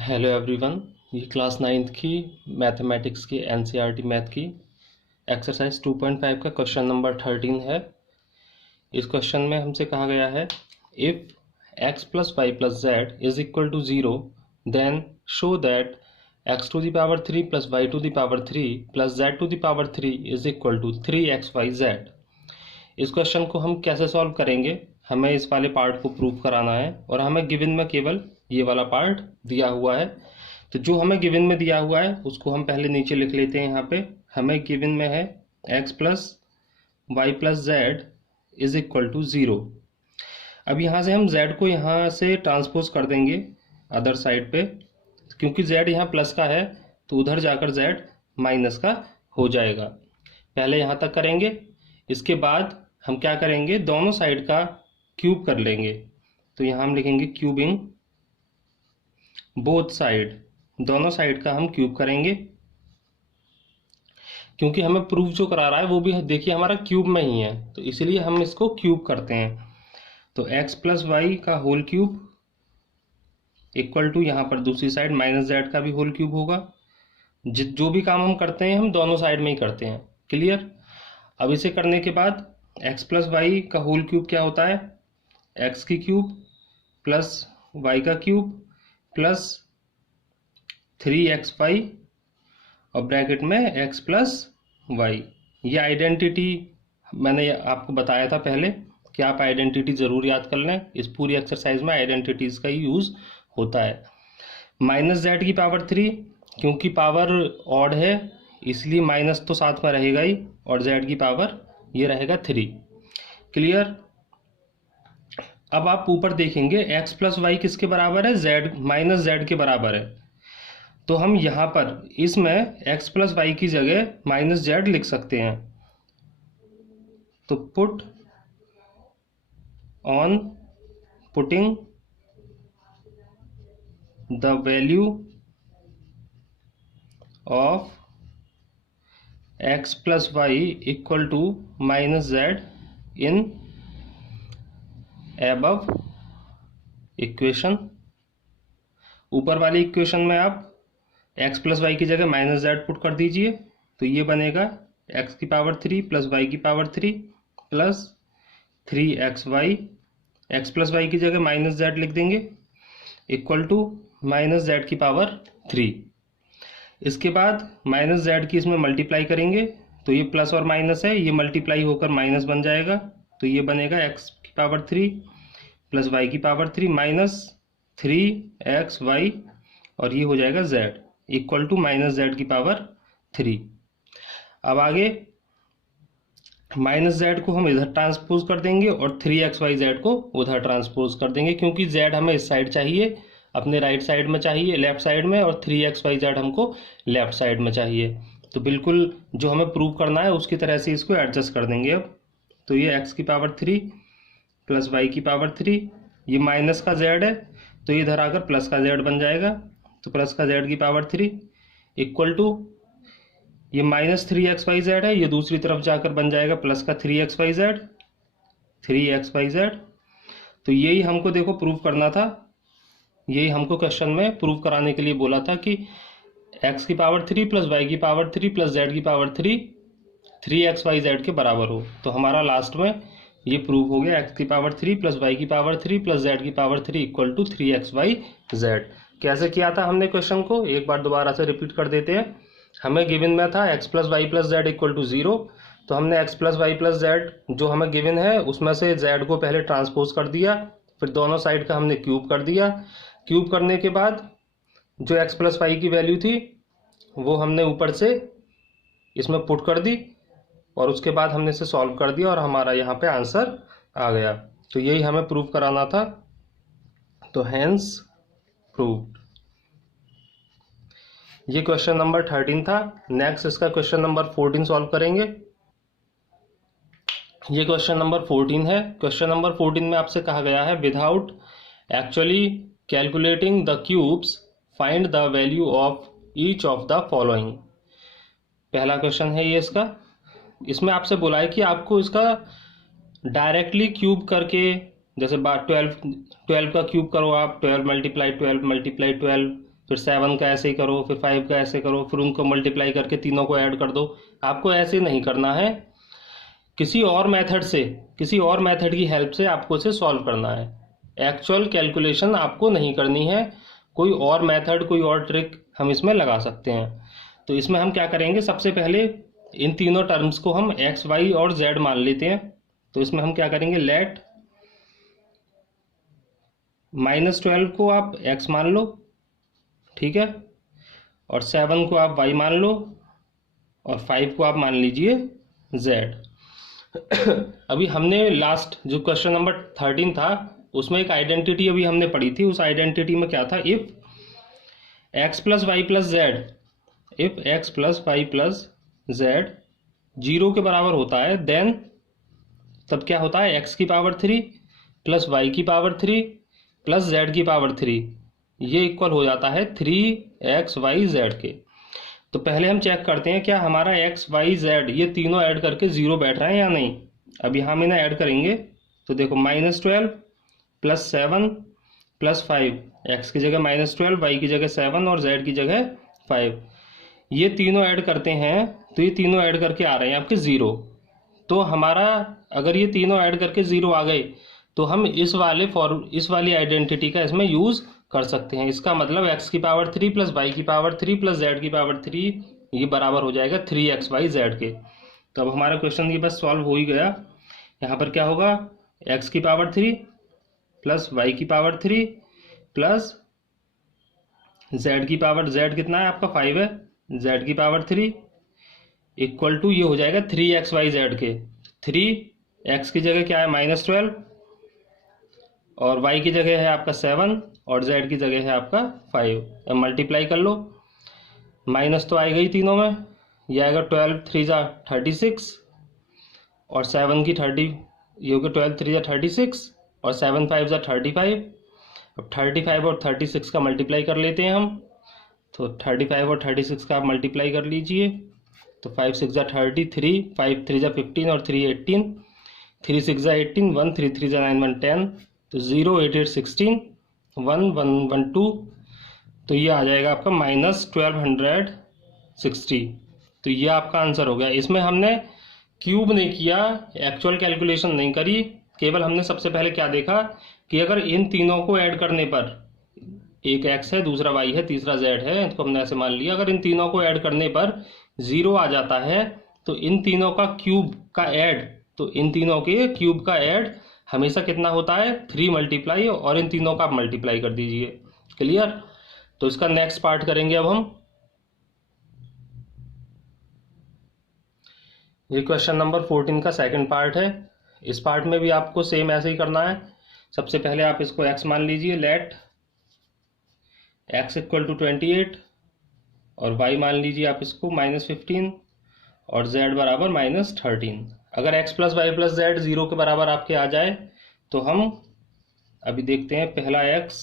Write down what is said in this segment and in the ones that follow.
Hello everyone. ये class 9th की mathematics की एनसीईआरटी मैथ की एक्सरसाइज 2.5 का क्वेश्चन नंबर 13 है। इस क्वेश्चन में हमसे कहा गया है if x plus y plus z is equal to 0 then show that x to the power 3 plus y to the power 3 plus z to the power 3 is equal to 3xyz। इस question को हम कैसे solve करेंगे? हमें इस वाले part को prove कराना है और हमें गिवन में केवल ये वाला पार्ट दिया हुआ है। तो जो हमें गिवन में दिया हुआ है उसको हम पहले नीचे लिख लेते हैं। यहाँ पे हमें गिवन में है x plus y plus z is equal to 0। अब यहाँ से हम z को यहाँ से ट्रांसपोज कर देंगे अदर साइड पे, क्योंकि z यहाँ प्लस का है तो उधर जाकर z माइनस का हो जाएगा। पहले यहाँ तक करेंगे, इसके बाद हम क्या करेंगे, दोनों साइड का क्यूब कर लेंगे। तो यहाँ हम लिखेंगे क्यूबिंग बोथ साइड, दोनों साइड का हम क्यूब करेंगे, क्योंकि हमें प्रूफ जो करा रहा है वो भी देखिए हमारा क्यूब में ही है, तो इसलिए हम इसको क्यूब करते हैं। तो x प्लस वाई का होल क्यूब इक्वल टू यहाँ पर दूसरी साइड माइनस जेड का भी होल क्यूब होगा। जो भी काम हम करते हैं हम दोनों साइड में ही करते हैं। क्लियर? अब इसे करने के बाद x प्लस वाई का होल क्यूब क्या होता है, x की क्यूब प्लस y का क्यूब प्लस 3xy और ब्रैकेट में x प्लस वाई। ये आइडेंटिटी मैंने आपको बताया था पहले कि आप आइडेंटिटी ज़रूर याद कर लें। इस पूरी एक्सरसाइज में आइडेंटिटीज़ का ही यूज़ होता है। माइनस जेड की पावर 3, क्योंकि पावर ऑड है इसलिए माइनस तो साथ में रहेगा ही, और z की पावर ये रहेगा 3। क्लियर? अब आप ऊपर देखेंगे x प्लस वाई किसके बराबर है, z माइनस जेड के बराबर है। तो हम यहाँ पर इसमें x प्लस वाई की जगह माइनस जेड लिख सकते हैं। तो put on putting the value of x plus y equal to minus z in above equation. ऊपर वाली इक्वेशन में आप x प्लस वाई की जगह माइनस जेड पुट कर दीजिए, तो ये बनेगा x की पावर 3 प्लस वाई की power 3 plus 3xy। x plus y की जगह माइनस जेड लिख देंगे इक्वल टू माइनस जेड की पावर 3। इसके बाद माइनस जेड की इसमें मल्टीप्लाई करेंगे, तो ये प्लस और माइनस है, ये मल्टीप्लाई होकर माइनस बन जाएगा। तो ये बनेगा x की पावर 3 प्लस वाई की पावर 3 माइनस 3xy, और ये हो जाएगा z equal to minus z की पावर 3। अब आगे माइनस जेड को हम इधर ट्रांसपोज कर देंगे और 3xyz को उधर ट्रांसपोज कर देंगे, क्योंकि z हमें इस साइड चाहिए, अपने राइट साइड में चाहिए, लेफ्ट साइड में, और 3xyz हमको लेफ्ट साइड में चाहिए। तो बिल्कुल जो हमें प्रूव करना है उसकी तरह से इसको एडजस्ट कर देंगे। अब तो ये x की पावर 3 प्लस वाई की पावर 3, ये माइनस का z है तो ये इधर आकर प्लस का z बन जाएगा। तो प्लस का z की पावर 3 इक्वल टू ये माइनस 3xyz है, ये दूसरी तरफ जाकर बन जाएगा प्लस का 3xyz। तो यही हमको देखो प्रूव करना था, यही हमको क्वेश्चन में प्रूव कराने के लिए बोला था कि x की पावर 3 प्लस वाई की पावर 3 प्लस z की पावर 3 3xyz के बराबर हो। तो हमारा लास्ट में ये प्रूव हो गया, x की पावर 3 प्लस वाई की पावर 3 प्लस z की पावर 3 इक्वल टू 3xyz। कैसे किया था हमने क्वेश्चन को, एक बार दोबारा से रिपीट कर देते हैं। हमें गिवन में था x plus y plus z equal to 0, तो हमने x plus y plus z जो हमें गिवन है उसमें से z को पहले ट्रांसपोज कर दिया, फिर दोनों साइड का हमने क्यूब कर दिया। क्यूब करने के बाद जो x प्लस वाई की वैल्यू थी वो हमने ऊपर से इसमें पुट कर दी, और उसके बाद हमने इसे सॉल्व कर दिया और हमारा यहाँ पे आंसर आ गया। तो यही हमें प्रूव कराना था, तो हैंस प्रूव्ड। ये क्वेश्चन नंबर 13 था। नेक्स्ट इसका क्वेश्चन नंबर 14 सॉल्व करेंगे। ये क्वेश्चन नंबर 14 है। क्वेश्चन नंबर 14 में आपसे कहा गया है without actually calculating the cubes find the value of each of the following. पहला क्वेश्चन है ये इसका। इसमें आपसे बोला है कि आपको इसका डायरेक्टली क्यूब करके, जैसे 12 का क्यूब करो आप, 12 मल्टीप्लाई 12 मल्टीप्लाई 12 फिर 7 का ऐसे ही करो, फिर 5 का ऐसे करो, फिर उनको मल्टीप्लाई करके तीनों को ऐड कर दो। आपको ऐसे नहीं करना है, किसी और मेथड से, किसी और मेथड की हेल्प से आपको इसे सॉल्व करना है। एक्चुअल कैलकुलेशन आपको नहीं करनी है, कोई और मेथड, कोई और ट्रिक हम इसमें लगा सकते हैं। तो इसमें हम क्या करेंगे, सबसे पहले इन तीनों टर्म्स को हम एक्स, वाई और जेड मान लेते हैं। तो इसमें हम क्या करेंगे, लेट -12 को आप x मान लो, ठीक है, और 7 को आप y मान लो, और 5 को आप मान लीजिए z। अभी हमने लास्ट जो क्वेश्चन नंबर 13 था उसमें एक आइडेंटिटी अभी हमने पढ़ी थी। उस आइडेंटिटी में क्या था, if x plus y plus z, if x plus y plus z 0 के बराबर होता है, देन तब क्या होता है, x की पावर 3 प्लस वाई की पावर 3 प्लस जेड की पावर 3, ये इक्वल हो जाता है 3x y z के। तो पहले हम चेक करते हैं क्या हमारा x y z ये तीनों ऐड करके 0 बैठ रहे हैं या नहीं। अभी हम इन्हें ऐड करेंगे तो देखो -12 प्लस 7 प्लस 5, x की जगह -12, y की जगह 7 और z की जगह 5, ये तीनों ऐड करते हैं तो ये तीनों ऐड करके आ रहे हैं आपके 0। तो हमारा अगर ये तीनों ऐड करके 0 आ गए तो हम इस वाली आइडेंटिटी का इसमें यूज कर सकते हैं। इसका मतलब x की पावर 3 प्लस वाई की पावर 3 प्लस जेड की पावर 3 ये बराबर हो जाएगा 3xy_z के। तो अब हमारा क्वेश्चन ये बस सॉल्व हो ही गया। यहाँ पर क्या होगा, x की पावर 3 प्लस वाई की पावर 3 प्लस z की पावर, z कितना है आपका 5 है, z की पावर 3 इक्वल टू ये हो जाएगा 3xy_z के। 3x की जगह क्या है -12 और y की जगह है आपका 7 और z की जगह है आपका 5। अब मल्टीप्लाई कर लो, माइनस तो आएगा ही तीनों में, ये आएगा 12 3 जा 36 और 7 की 30, ये होगा 12 3 जा 36 और 7 5 जा 35। अब 35 और 36 का मल्टीप्लाई कर लेते हैं हम, तो 35 और 36 का आप मल्टीप्लाई कर लीजिए। तो 5 6 जा 33, 5 3 जा 15 और 3 18, 3 6 जा 18, 1 3 3 जा 9 1 10, तो 0 8 8 16, 1 1 1 2, तो ये आ जाएगा आपका -1260। तो ये आपका आंसर हो गया। इसमें हमने क्यूब नहीं किया, एक्चुअल कैलकुलेशन नहीं करी, केवल हमने सबसे पहले क्या देखा कि अगर इन तीनों को ऐड करने पर, एक x है, दूसरा y है, तीसरा z है, इसको हमने ऐसे मान लिया, अगर इन तीनों को ऐड करने पर 0 आ जाता है तो इन तीनों का क्यूब का ऐड, तो इन तीनों के क्यूब का ऐड हमेशा कितना होता है 3 मल्टीप्लाई, और इन तीनों का आप मल्टीप्लाई कर दीजिए। क्लियर। तो इसका नेक्स्ट पार्ट करेंगे अब हम। ये क्वेश्चन नंबर 14 का सेकंड पार्ट है। इस पार्ट में भी आपको सेम ऐसे ही करना है। सबसे पहले आप इसको x मान लीजिए, लेट x इक्वल टू 28 और y मान लीजिए आप इसको -15 और z बराबर -13। अगर x plus y plus z 0 के बराबर आपके आ जाए तो हम अभी देखते हैं, पहला x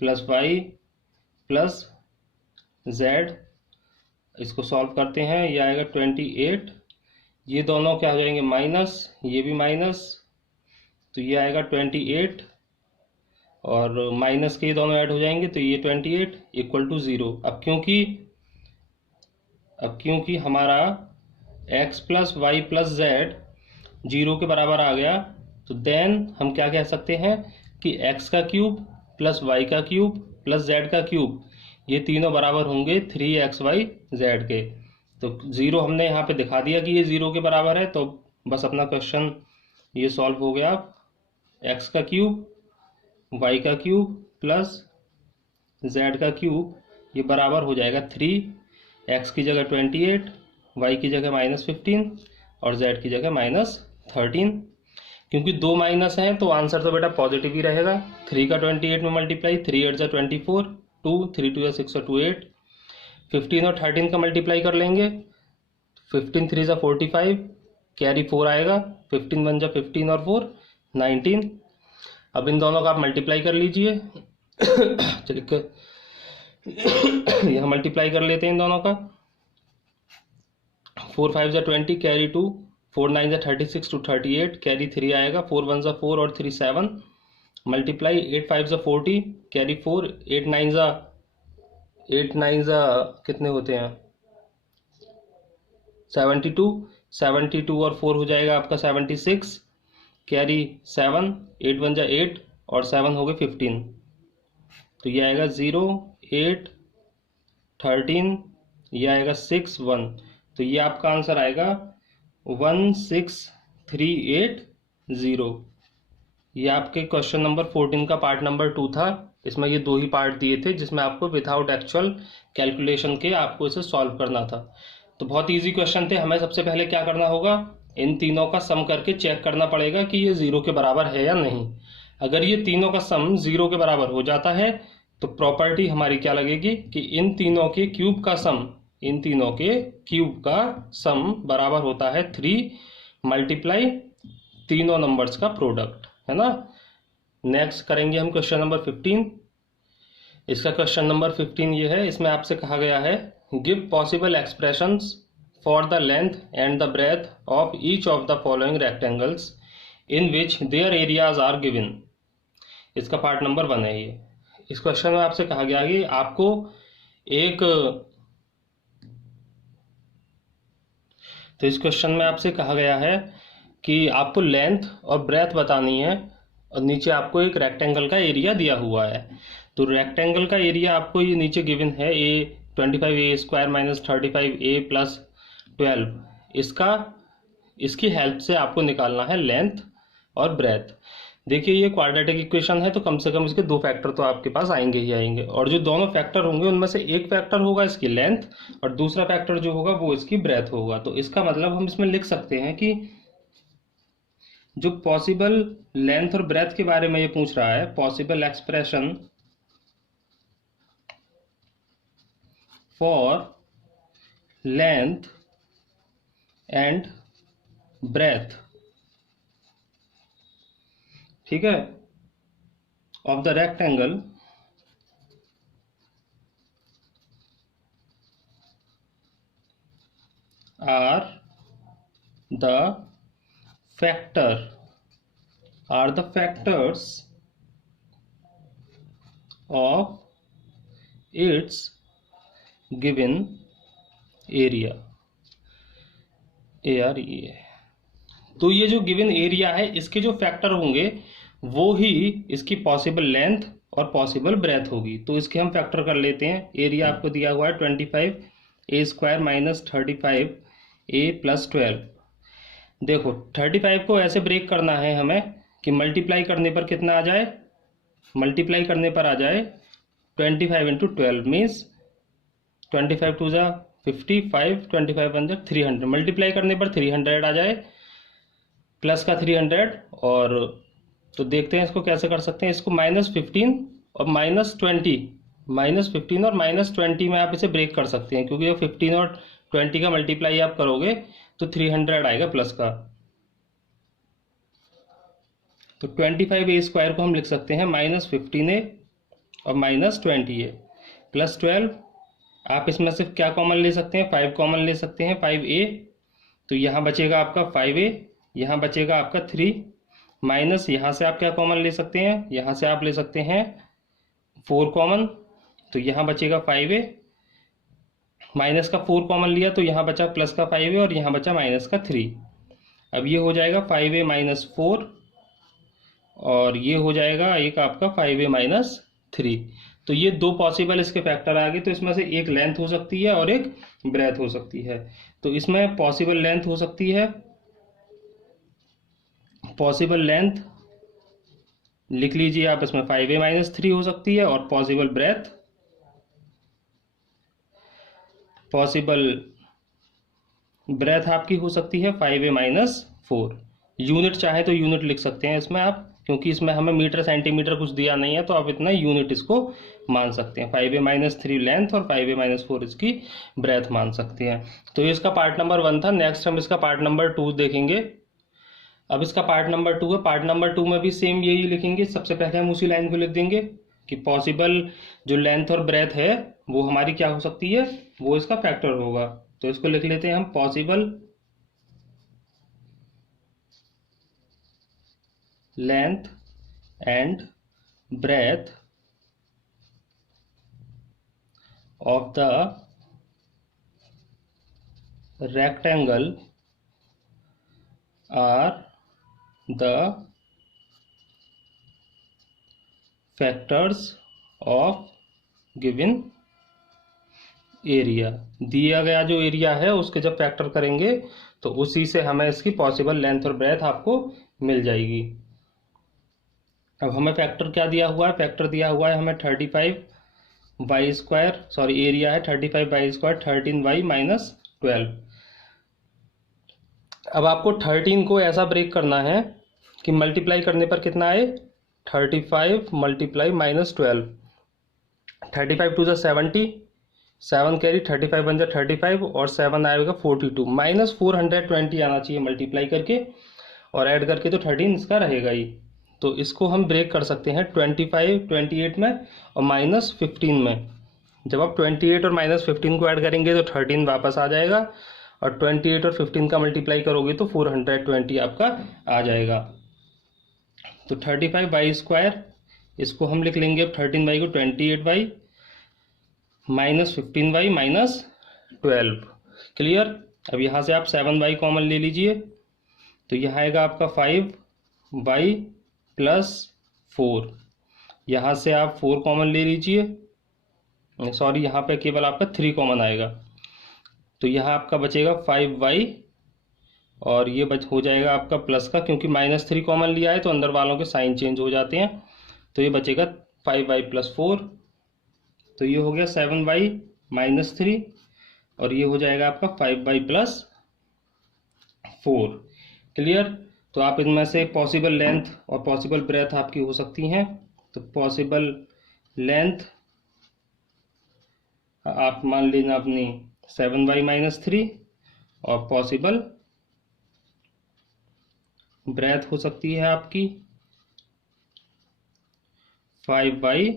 plus y plus z, इसको सॉल्व करते हैं, ये आएगा 28, ये दोनों क्या हो जाएंगे माइनस, ये भी माइनस, तो ये आएगा 28 और माइनस के ये दोनों ऐड हो जाएंगे तो ये 28 इक्वल टू 0। अब क्योंकि हमारा x plus y plus z 0 के बराबर आ गया, तो देन हम क्या कह सकते हैं कि x का क्यूब प्लस वाई का क्यूब प्लस जेड का क्यूब, ये तीनों बराबर होंगे 3xy_z के। तो 0 हमने यहाँ पे दिखा दिया कि ये 0 के बराबर है, तो बस अपना क्वेश्चन ये सॉल्व हो गया। x का क्यूब y का क्यूब प्लस z का क्यूब ये बराबर हो जाएगा 3, x की जगह 28, y की जगह -15 और z की जगह -13। क्योंकि दो माइनस हैं तो आंसर तो बेटा पॉजिटिव ही रहेगा। 3 का 28 में मल्टीप्लाई, 3 8 जा 24, 2 3 2 6 और 2 8, 15 और 13 का मल्टीप्लाई कर लेंगे, 15 3 जा 45, कैरी 4 आएगा, 15 1 जा 15 और 4 19। अब इन दोनों का आप मल्टीप्लाई कर लीजिए। चलिए यह मल्टीप्लाई कर लेते हैं इन दोनों का, 4 5 जा 20, कैरी 2, 4 9 जा 36 टू 38, कैरी 3 आएगा, 4 1 जा 4 और 3 7, मल्टीप्लाई 8 5 जा 40, कैरी 4, 8 9 जा 8 9 कितने होते हैं 72, 72 और 4 हो जाएगा आपका 76, कैरी 7, 8 1 जा 8 और 7 हो गए 15। तो ये आएगा 0 8 13, ये आएगा 6 1। तो ये आपका आंसर आएगा 16380। ये आपके क्वेश्चन नंबर 14 का पार्ट नंबर 2 था। इसमें ये दो ही पार्ट दिए थे जिसमें आपको विदाउट एक्चुअल कैलकुलेशन के आपको इसे सॉल्व करना था। तो बहुत इजी क्वेश्चन थे। हमें सबसे पहले क्या करना होगा, इन तीनों का सम करके चेक करना पड़ेगा कि ये जीरो के बराबर है या नहीं। अगर ये तीनों का सम जीरो के बराबर हो जाता है तो प्रॉपर्टी हमारी क्या लगेगी कि इन तीनों के क्यूब का सम, इन तीनों के क्यूब का सम बराबर होता है 3 मल्टीप्लाई तीनों नंबर्स का प्रोडक्ट, है ना। नेक्स्ट करेंगे हम क्वेश्चन नंबर 15। इसका क्वेश्चन नंबर 15 ये है, इसमें आपसे कहा गया है give possible expressions for the length and the breadth of each of the following rectangles in which their areas are given. इसका पार्ट नंबर 1 है ये। इस क्वेश्चन में आपसे कहा गया कि आपको एक, तो इस क्वेश्चन में आपसे कहा गया है कि आपको लेंथ और ब्रेथ बतानी है और नीचे आपको एक रेक्टेंगल का एरिया दिया हुआ है। तो रेक्टेंगल का एरिया आपको ये नीचे गिवन है a25a² - 35a + 12। इसकी हेल्प से आपको निकालना है लेंथ और ब्रेथ। देखिए ये क्वाड्रेटिक इक्वेशन है तो कम से कम इसके दो फैक्टर तो आपके पास आएंगे ही आएंगे, और जो दोनों फैक्टर होंगे उनमें से एक फैक्टर होगा इसकी लेंथ और दूसरा फैक्टर जो होगा वो इसकी ब्रेथ होगा। तो इसका मतलब हम इसमें लिख सकते हैं कि जो पॉसिबल लेंथ और ब्रेथ के बारे में ये पूछ रहा है, possible expression for length and breadth, ठीक है, of the rectangle are the factors of its given area, AREA। तो ये जो गिवन एरिया है इसके जो फैक्टर होंगे वो ही इसकी पॉसिबल लेंथ और पॉसिबल ब्रेथ होगी। तो इसके हम फैक्टर कर लेते हैं। एरिया आपको दिया हुआ है 25a² - 35a + 12। देखो 35 को ऐसे ब्रेक करना है हमें कि मल्टीप्लाई करने पर कितना आ जाए, मल्टीप्लाई करने पर आ जाए 25 × 12 मीन्स 25 2 ज़ा 55, 25 1 ज़ा 300, मल्टीप्लाई करने पर 300 आ जाए प्लस का 300। और तो देखते हैं इसको कैसे कर सकते हैं। इसको -15 और -20, -15 और -20 में आप इसे ब्रेक कर सकते हैं, क्योंकि जब 15 और 20 का मल्टीप्लाई आप करोगे तो 300 आएगा प्लस का। तो 25a² को हम लिख सकते हैं -15a और -20a + 12। आप इसमें से क्या कॉमन ले सकते हैं, 5 कॉमन ले सकते हैं, 5a। तो यहाँ बचेगा आपका 5a, यहाँ बचेगा आपका 3 माइनस यहाँ से आप क्या कॉमन ले सकते हैं, यहाँ से आप ले सकते हैं 4 कॉमन। तो यहाँ बचेगा 5a, माइनस का 4 कॉमन लिया तो यहाँ बचा प्लस का 5a और यहाँ बचा माइनस का 3। अब ये हो जाएगा 5a - 4 और ये हो जाएगा एक आपका 5a - 3। तो ये दो पॉसिबल इसके फैक्टर आ गए। तो इसमें से एक लेंथ हो सकती है और एक ब्रेथ हो सकती है। तो इसमें पॉसिबल लेंथ हो सकती है, पॉसिबल लेंथ लिख लीजिए आप, इसमें 5a - 3 हो सकती है, और पॉसिबल ब्रेथ, पॉसिबल ब्रेथ आपकी हो सकती है 5a - 4। यूनिट चाहे तो यूनिट लिख सकते हैं इसमें आप, क्योंकि इसमें हमें मीटर सेंटीमीटर कुछ दिया नहीं है, तो आप इतना यूनिट इसको मान सकते हैं। 5a - 3 लेंथ और 5a - 4 इसकी ब्रेथ मान सकते हैं। तो ये इसका पार्ट नंबर 1 था। नेक्स्ट हम इसका पार्ट नंबर 2 देखेंगे। अब इसका पार्ट नंबर 2 है। पार्ट नंबर 2 में भी सेम यही लिखेंगे। सबसे पहले हम उसी लाइन को लिख देंगे कि पॉसिबल जो लेंथ और ब्रेथ है वो हमारी क्या हो सकती है, वो इसका फैक्टर होगा। तो इसको लिख लेते हैं हम possible length and breadth of the rectangle are the factors of given area. दिया गया जो एरिया है उसके जब फैक्टर करेंगे तो उसी से हमें इसकी पॉसिबल लेंथ और ब्रेथ आपको मिल जाएगी। अब हमें फैक्टर क्या दिया हुआ है? फैक्टर दिया हुआ है हमें 35y² सॉरी एरिया है 35y² 13y-12। अब आपको 13 को ऐसा ब्रेक करना है कि मल्टीप्लाई करने पर कितना आए? 35 मल्टीप्लाई -12। 35 टू द 70, 7 कैरी 35 बन जाए 35 और 7 आएगा 42 -420 आना चाहिए मल्टीप्लाई करके, और ऐड करके तो 13 इसका रहेगा ही। तो इसको हम ब्रेक कर सकते हैं 25 28 में और -15 में। जब आप 28 और -15 को ऐड करेंगे तो 13 वापस आ जाएगा, और 28 और 15 का मल्टीप्लाई करोगे तो 420 आपका आ जाएगा। तो 35y², इसको हम लिख लेंगे अब 13y को 28y -15y -12। क्लियर? अब यहाँ से आप 7y कॉमन ले लीजिए, तो यह आएगा आपका 5y + 4। यहाँ से आप 4 कॉमन ले लीजिए, सॉरी यहाँ पे केवल आपका 3 कॉमन आएगा, तो यहाँ आपका बचेगा 5y, और ये हो जाएगा आपका प्लस का, क्योंकि -3 कॉमन लिया है तो अंदर वालों के साइन चेंज हो जाते हैं, तो ये बचेगा 5y + 4। तो ये हो गया 7y -3, और ये हो जाएगा आपका 5y + 4। क्लियर? तो आप इनमें से पॉसिबल लेंथ और पॉसिबल ब्रेथ आपकी हो सकती हैं। तो पॉसिबल लेंथ आप मान लेना अपनी 7y -3, और पॉसिबल ब्रेथ हो सकती है आपकी 5y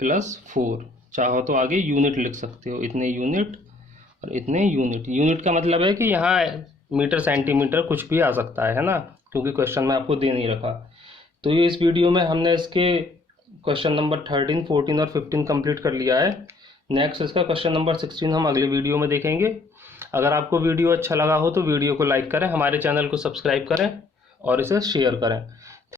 + 4। चाहो तो आगे यूनिट लिख सकते हो, इतने यूनिट और इतने यूनिट। यूनिट का मतलब है कि यहाँ मीटर सेंटीमीटर कुछ भी आ सकता है ना, क्योंकि क्वेश्चन में आपको दे नहीं रखा। तो ये इस वीडियो में हमने इसके क्वेश्चन नंबर 13, 14 और 15 कंप्लीट कर लिया है। नेक्स्ट इसका क्वेश्चन नंबर 16 हम अगले वीडियो में देखेंगे। अगर आपको वीडियो अच्छा लगा हो तो वीडियो को लाइक करें, हमारे चैनल को सब्सक्राइब करें और इसे शेयर करें।